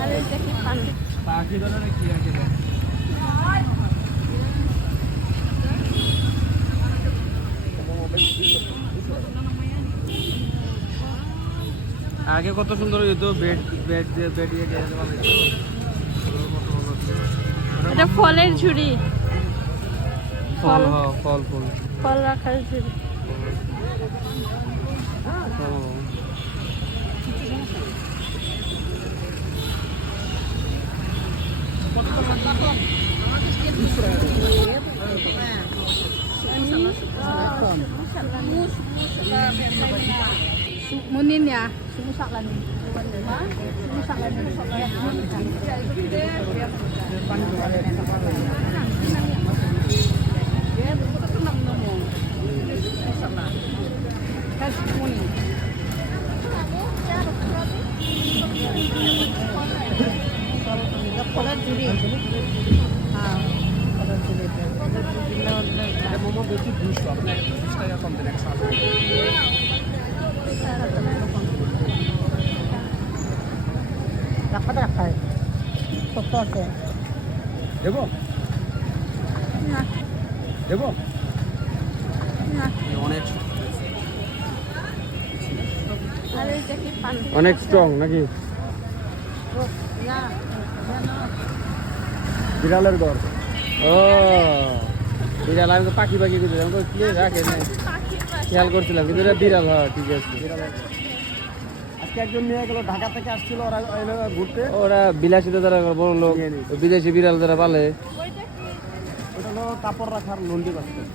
আর এটা কি পাখি? পাখি ধরে কি আছে? আগে কত সুন্দর হইতো, বেড বেড দিয়ে বেড দিয়ে যেতে পারতো। এটা ফলের ঝুড়ি, ফল ফল ফল ফল রাখার ঝুড়ি। Munin ya, sumusak lagi. Sumusak lagi. Dia betul tenang ngomong. Kasih munin. Kalau juri. Ah, kalau juri. Momo বেশি দুশো, আপনার 20 টাকা কম দেন একশো। রাখা শক্ত আছে। দেবো না দেবো না, অনেক আর এটা কি পাখি? অনেক স্ট্রং নাকি? না, বিড়ালের ঘর। ও বিড়াল, আমি তো পাখি পাখি করছিলাম, রাখে না, পাখি খেয়াল করছিলাম, কিন্তু এটা বিড়াল। হ্যাঁ ঠিক আছে। আজকে একজন নিয়ে গেল, ঢাকা থেকে আসছিল ওরা ঘুরতে। ওরা বিলাসিতা যারা বড় লোক, বিদেশি বিড়াল যারা পালে। ওইটা কি? ওটা হলো কাপড় রাখার লন্ডি বাস্কেট।